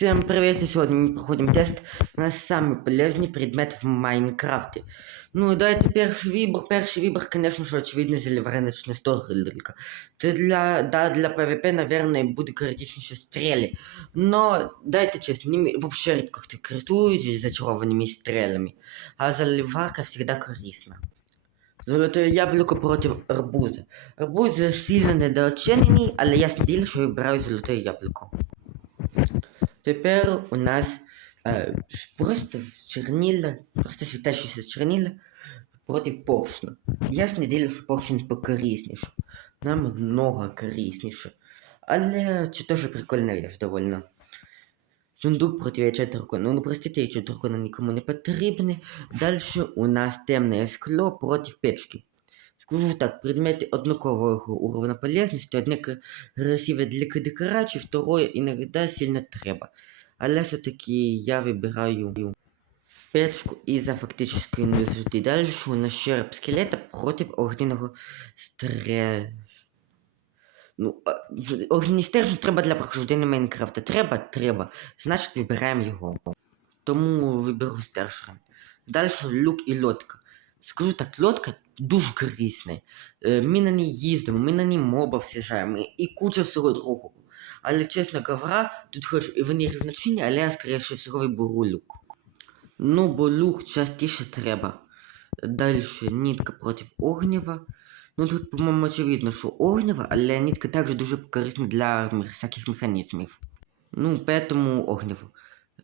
Всем привет! И сегодня мы проходим тест на самый полезный предмет в Майнкрафте. Ну і давайте перший вибір. Перший вибір, конечно же, очевидно, зелевареночная сторгелька. Це для, да, для PvP, наверное, буде критичніше стрелі. Но, дайте чесно, ними вообще рідко хто користується зачарованими стрелями. А заливарка всегда корисна. Золоте яблуко проти арбуза. Арбуз сильно недооцінений, але ясне діло, що вибираю золоте яблуко. Тепер у нас е, просто чернила, просто світящіся чернила проти поршня. Ясне діло, що поршень покорисніше. Намного корисніше. Але це теж прикольна річ довольно. Сундук проти яйця дракона. Ну, простите, яйцо дракона нікому не потрібне. Дальше у нас темне скло проти печки. Скажу так, предметы однакового уровня полезности, одне красиве для декорації, второе иногда сильно треба. Але все-таки я вибираю печку із-за фактическої нужди. Дальше у нас череп скелета проти огненного стре... Ну, огненний стержень треба для прохождення Майнкрафта. Треба, треба. Значить, вибираємо його. Тому виберу стержень. Дальше люк і лодка. Скажу так, лодка дуже корисна. Е, Ми на ній їздимо, ми на ній мобов сіжаємо і куча всього другого. Але, чесно говоря, тут хоч і вони рівноцінні, але я, скоріше всього, виберу люк. Ну, бо люк частіше треба. Дальше нитка проти огнєва. Ну тут, по-моєму, очевидно, що огнєва, але нитка також дуже корисна для всяких механізмів. Ну, поэтому огнєву.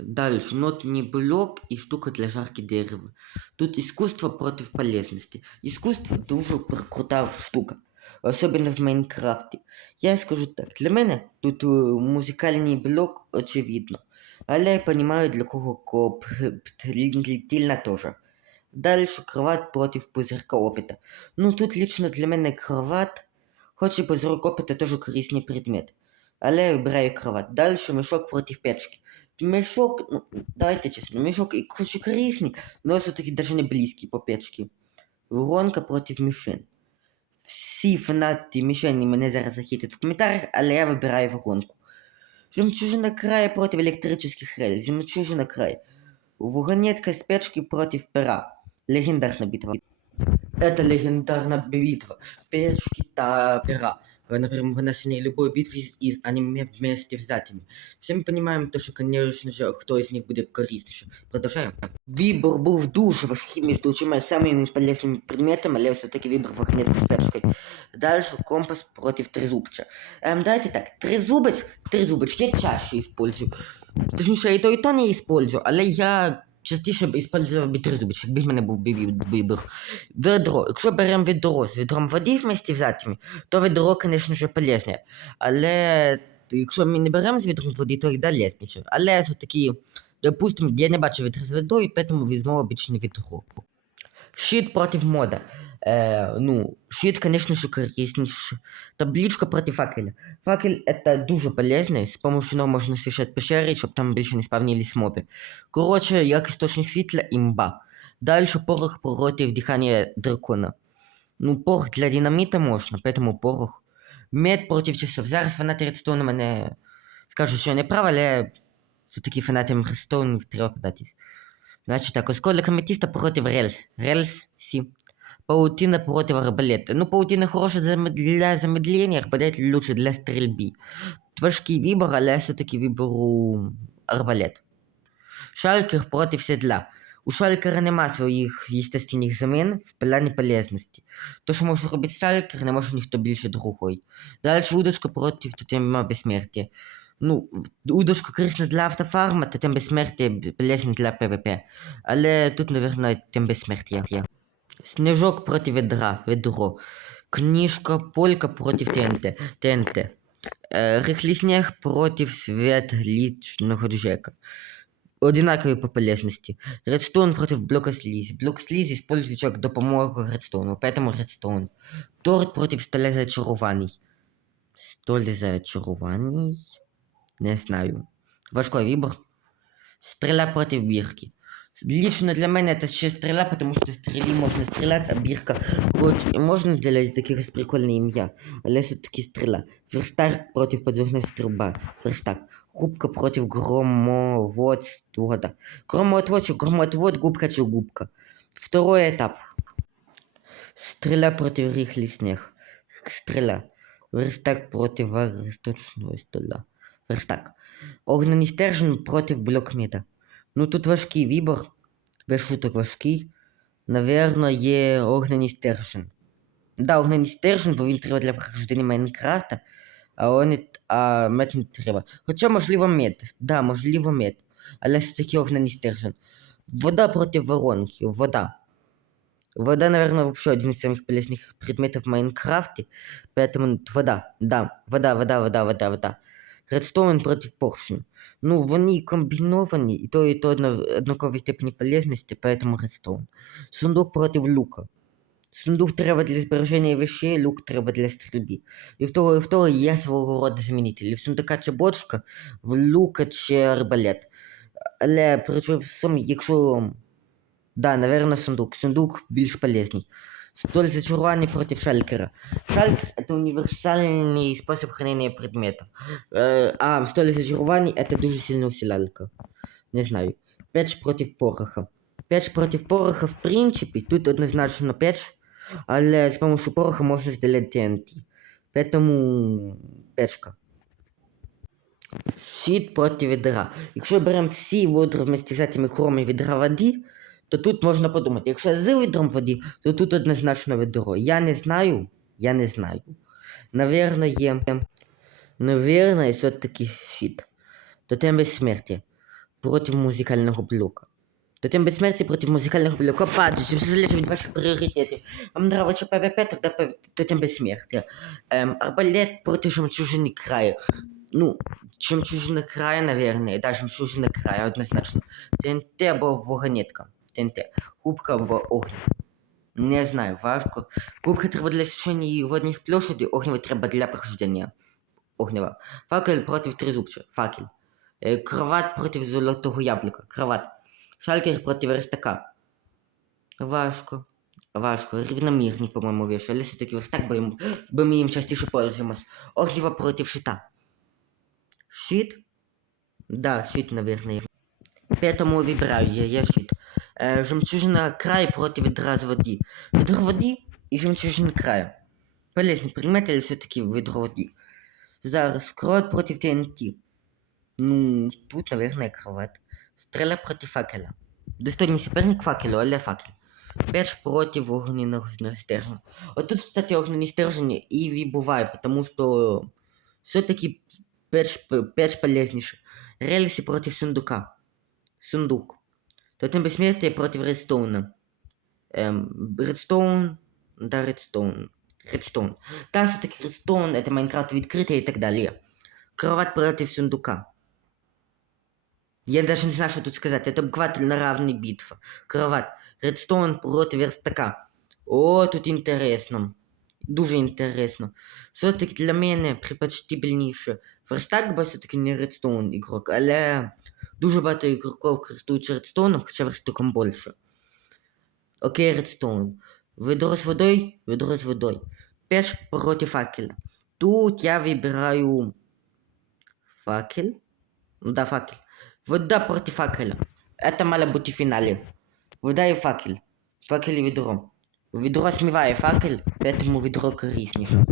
Дальше нотний блок и штука для жарки дерева. Тут искусство против полезности. Искусство дуже пр- крута штука. Особенно в Майнкрафті. Я скажу так, для мене тут е, музикальний блок очевидно. Але я розумію, для кого коп тільна теж. Дальше кровать против пузырька опыта. Ну тут лично для мене кровать, хоч і пузырьок опыта теж корисний предмет. Але я вибираю кровать. Дальше мішок против печки. Мішок, ну, давайте чесно, мішок і корисний, но все-таки даже не близький по печці. Воронка проти мішин. Всі фанати мішені мене зараз захитять в коментарях, але я вибираю воронку. Жемчужина края проти електричних рель. Жемчужина край. Вагонетка с печки против пера. Легендарная битва. Это легендарная битва. Печки та пера Например, выносение любой битвы из, из аниме вместе взятыми. Все мы понимаем, то, что, конечно же, кто из них буде кориснейший. Продовжаємо. Вибор був дуже важкий між двома самими полезними предметами, але все-таки вибор вагонетку з печкою. Дальше компас против трезубча. Эм, давайте так, трезубець, трезубець я чаще использую. Точніше, і то, і то не использую, але я частіше б использував бітризубич, якби в мене був вибір. Ведро. Якщо беремо ведро з відром води вместе взятими, то ведро, звісно ж, полезне. Але якщо ми не беремо з відром води, то і далі лесніше. Але все-таки, допустимо, я не бачу відра з водою, тому візьму обичне відро. Щит против мода. Э, ну, щит, конечно же, кориснейший. Табличка против факеля. Факель это дуже полезно, з помощью него можна освещать пещери, щоб там більше не спавнились моби. Короче, як істочник світла, імба. Дальше порох проти вдихання дракона. Ну, порох для динаміта можна, поэтому порох. Мед против часов. Зараз фанати Редстоуна мене скажуть, що я не прав, але все-таки фанатам Редстоунів треба податись. Значить так, осколок аметиста проти рельс. Рельс, сі. Паутина против арбалета. Ну, паутина хороша для замедления, арбалет лучше для стрельбы. Важкий вибор, але я все-таки виберу арбалет. Шалькер против седла. У шалькера нема своїх естественних замін в плані полезності. То, що може робити шалькер, не може ніхто більше другой. Далі удочка проти тотема безсмертия. Ну, удочка корисна для автофарма, тотем безсмертия полезна для ПВП. Але тут, наверное, тем безсмертия. Снежок против ведра, ведро. Книжка Полька против ТНТ. ТНТ. Э, Рыхлый снег против светличного Джека. Одинаковые по полезности. Редстоун против блока слизи. Блок слизи используется как допомогу редстоуну, поэтому редстоун. Торт против столя зачарований. Столь зачарований? Не знаю. Важкий вибор. Стріля проти бірки. Лично для мене це ще стріля, тому що стрілі можна стріляти, а бірка хоч можна для таких прикольне ім'я, але все-таки стріля. Верстак проти подзорна стрільба. Верстак. Губка против громоводства. Громоотвод, чи громоотвод, губка чи губка. Второй этап. Стреля против рихли снег. Стреля. Верстак против восточного стола. Верстак. Огненний стержень против блокмета. Ну тут важкий вибор. Без шуток важкий. Навірно, є огненний стержень. Да, огненний стержень, бо він треба для прохождення Майнкрафта, а, он, і- а мед не треба. Хоча, можливо, мед. Да, можливо, мед. Але все-таки огненний стержень. Вода проти воронки. Вода. Вода, наверное, вообще один из самых полезных предметов в Майнкрафте. Поэтому вода. Да, вода, вода, вода, вода, вода. Редстоун против поршню. Ну, вони комбіновані, і то, і то одно, однаковій степені полезності, поэтому редстоун. Сундук против лука. Сундук треба для збереження вещей, лук треба для стрільби. І в того, і в того є свого роду замінителі. В сундука чи бочка, в лука чи арбалет. Але при якщо. Да, наверное, сундук. Сундук більш полезний Столь зачарування проти шалькера. Шалькер – это универсальный способ хранения предметов. Э, а столь зачарування – это дуже сильна усилялька. Не знаю. Печ против пороха. Печ против пороха, в принципі, тут однозначно печ, але з помощью пороха можна зробити TNT. Поэтому печка. Щит проти відра. Якщо беремо всі відра вместе взятими кроме відра води, то тут можна подумати, якщо з відром води, то тут однозначно відро. Я не знаю, я не знаю. Наверно, є. Наверно, все-таки щит. Тотем безсмертия проти музикального блока. Тотем безсмертия проти музикального блока. Падже, все залежить від ваших пріоритетів. Вам нравится ПВП, тогда ПВ... тотем безсмертия. Эм, арбалет проти жемчужини краю. Ну, жемчужина края, наверное, да, жемчужина края, однозначно. ТНТ або вогонетка. ТНТ. Губка або огонь. Не знаю, важко. Губка треба для сушення водних площадей, огнева треба для прохождення. Огнева. Факел проти тризубча. Факел. Е, Кроват проти золотого яблука. Кроват. Шалькер проти верстака. Важко. Важко. Рівномірні, по-моєму, віші. Але все-таки верстак, бо, їм, бо ми їм частіше пользуємось. Огнева проти щита. Щит? Да, щит, наверное. Поэтому выбираю я, я щит. Э, жемчужина край против ведра з води. Ведро води і жемчужина края. Полезний предмет, але все-таки ведро води. Зараз крот против ТНТ. Ну, тут, наверное, кровать. Стреля против факела. Достойний суперник факелу, але факел. Печ против огненного стержня. Вот тут, кстати, огненный стержень и вибывает, потому что все-таки печ, печ полезнейший. Релиси против сундука. Сундук. Тотем бессмертия против редстоуна. Эм, редстоун, да, редстоун. Редстоун. Да, все-таки редстоун, это Майнкрафт відкритий и так далее. Кровать против сундука. Я даже не знаю, что тут сказать. Это буквально равная битва. Кровать. Редстоун против верстака. О, тут інтересно. Дуже інтересно. Все-таки для мене предпочтительніше верстак, бо все-таки не редстоун ігрок, але дуже багато ігроків користуються редстоуном, хоча верстаком більше. Окей, редстоун. Ведро з водою, ведро з водою. Пеш проти факела. Тут я вибираю факел. Ну Да, факел. Вода проти факела. Это мало бути в фіналі. Вода і факел. Факел і відро. Відро сміває факел, поэтому відро корисніше.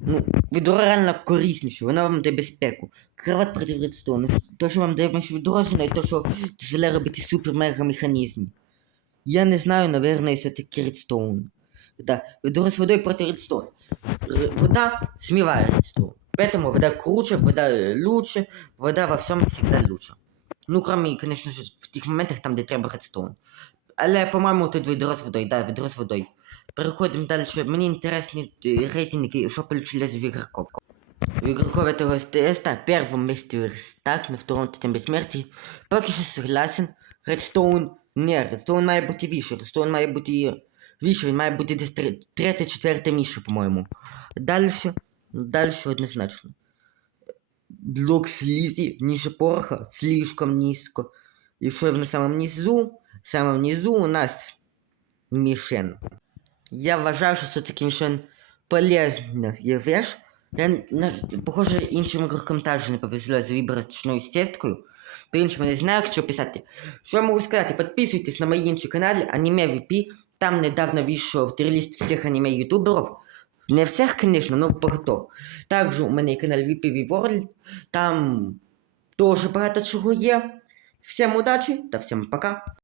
Ну, відро реально корисніше, воно вам дає безпеку. Кровать проти редстоуну. То, що вам дає відроджено, і то, що дозволяє робити супер-мега механізм. Я не знаю, наверное, все-таки редстоун. Да, відро з водою проти редстоуну. Р- Вода сміває редстоун. Поэтому вода круче, вода э, лучше, вода во всем всегда лучше. Ну, кроме, конечно же, в тих моментах, там, де треба редстоун. Але, по-моєму, тут відро з водою, да, відро з водою. Переходимо далі. Мені інтересні е, рейтинги, що получили з ігроков. У игроков этого на первом месте верстак, на втором тотем бессмертии. Поки що согласен. Редстоун. Не, Редстоун має бути віше. Редстоун має бути віше, він має бути десь третє, четверте місце, по-моєму. Дальше, дальше однозначно. Блок слизи ниже пороха, слишком низко. И что на самом низу? В самом низу у нас мишен. Я вважаю, що все-таки мішен полезна вещь, Я, на, похоже, іншим ігрокам теж не повезло з виборочною стежкою. По-іншому не знаю, що писати. Що я можу сказати? Підписуйтесь на мої інші канали Аніме VP. Там недавно вийшов тирліст всіх аніме ютуберів. Не всіх, звісно, но багато. Також у мене є канал VPV World. Там дуже багато чого є. Всім удачі та всім пока.